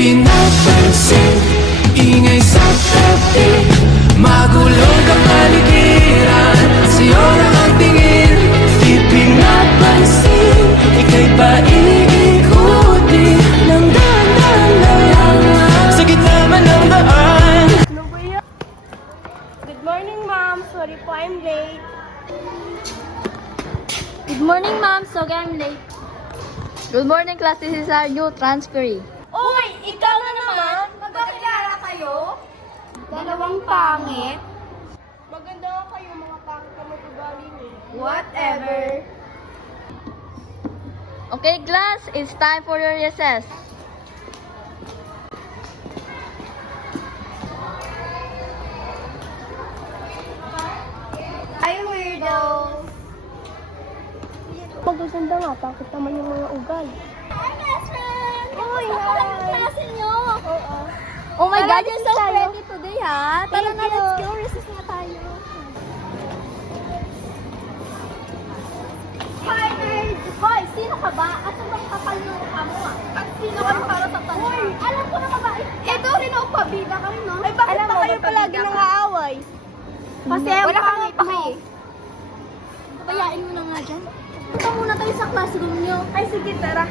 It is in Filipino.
pinapansin. Ingay sa tabi, magulong ang paligiran. Sa'yo lang ang tingin, di pinapansin. Ika'y paikot-ikuti ng dahan-dahan lang. Sa gitna man ng daan. Ano ba yan? Good morning, ma'am. Sorry po, I'm late. Good morning, ma'am. Sorry I'm late. Good morning, class. This is our new transferee. Uy, ikaw na naman? Magkakilala kayo? Dalawang pangit? Maganda nga kayo, mga pangit na mag-ugali niyo. Whatever. Okay, class. It's time for your recess. Ay, weirdo. Magaganda nga, bakit naman yung mga ugal? Hi, best friend! Uy, hi! Klase niyo! Oo. Oh my God, you're so pretty today, ha? Tara na, let's go. Recess na tayo. Hi, nerds! Hoy, sino ka ba? At bang kapal ng mukha mo, ah? At sino ka para sa tanong? Hoy, alam ko na ka ba? Ito rin ako, pabida ka rin, no? Ay, bakit ba kayo palagi nang aaway? Kasi wala kang ipaki. Payain mo na nga dyan. Punta muna tayo sa classroom niyo. Ay, sige, tara.